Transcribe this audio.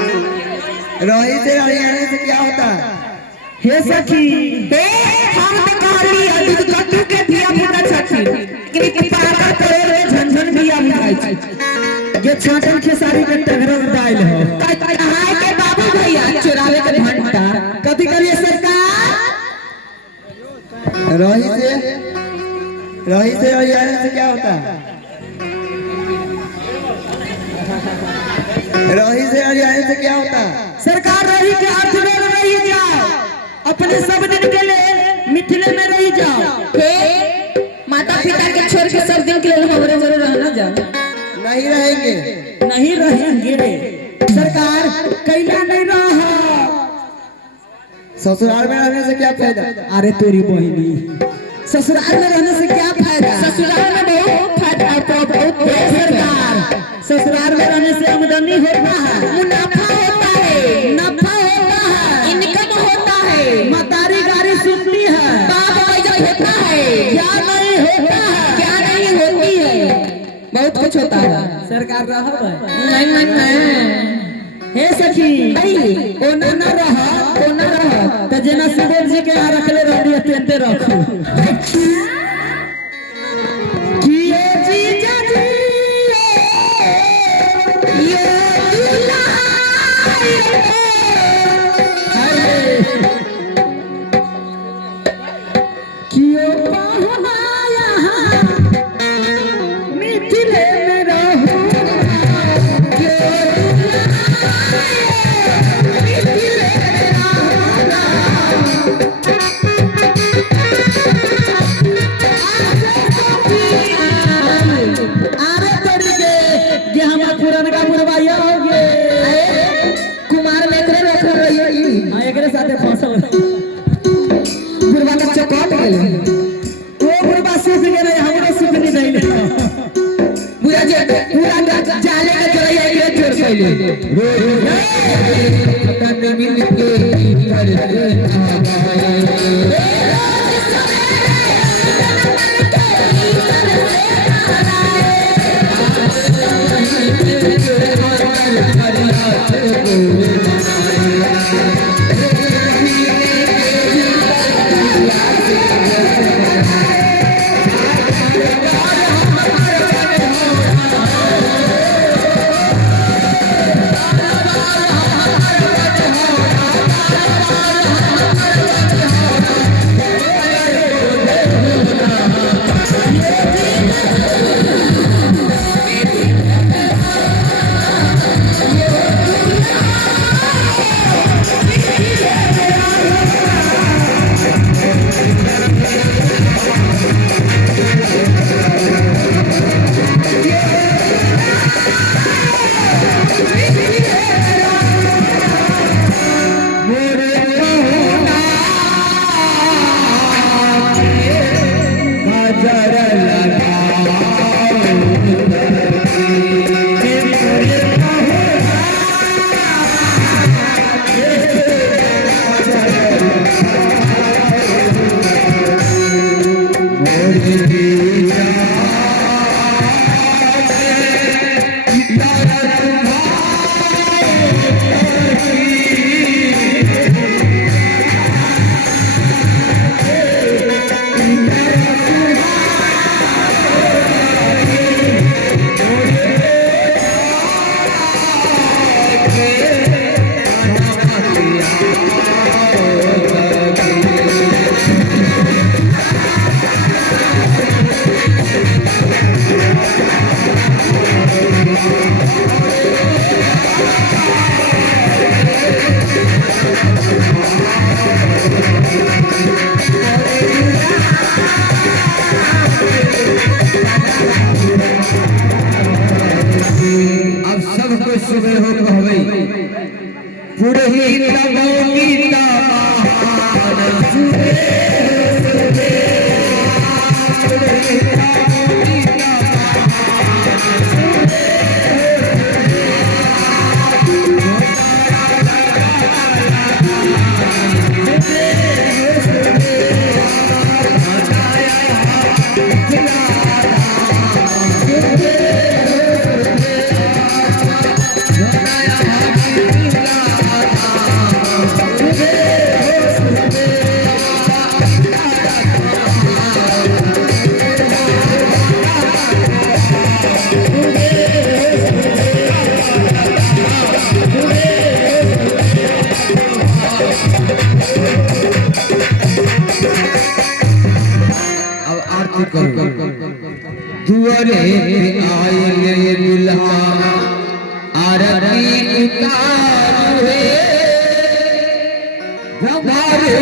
रोही से हरियाणा से क्या होता है? हे सखी हे हम तो कहली दूध कट्टू के दिया फटा छठी कि पारा करे झनझन दिया मिठाई ये छाटन खेसारी के टगरा डाल हो कहां के बाबू भैया चुरावे के घंटा कथि करिए सरकार? रोही से हरियाणा से क्या होता है? रोही से हरियाणा से क्या होता है? सरकार रही के अर्थ में रही जाओ अपने सब दिन के लिए मिथिले में रही जाओ माता पिता के छोड़ के सब दिन के लिए हमारे जरूर रहना जाओ नहीं रहेंगे रे सरकार कैला नहीं रहा ससुराल में रहने से क्या फायदा? अरे तेरी बहनी ससुराल में रहने से क्या फायदा? ससुराल में बहुत फायदा बहुत सरकार ससुराल में रहने से आमदनी होता है मुनाफा होता है नफा होता है इनकम होता है मतारी गाड़ी सुनती है बाप पैसा होता है क्या नहीं होता है क्या नहीं होती है बहुत कुछ होता है सरकार रहा नहीं हे सखी ओना न रहा त जना सुबोध जी के यहाँ रखले रहती है तेते रखो किए जीजा जी ये दुल्हाई कियो पाहुना यहाँ मिथिले में रहूं सुबह हो कहबै पूरे ही तबो गीता करो दुआरे पे आएंगे दुल्हा आरती उतारू है हमारे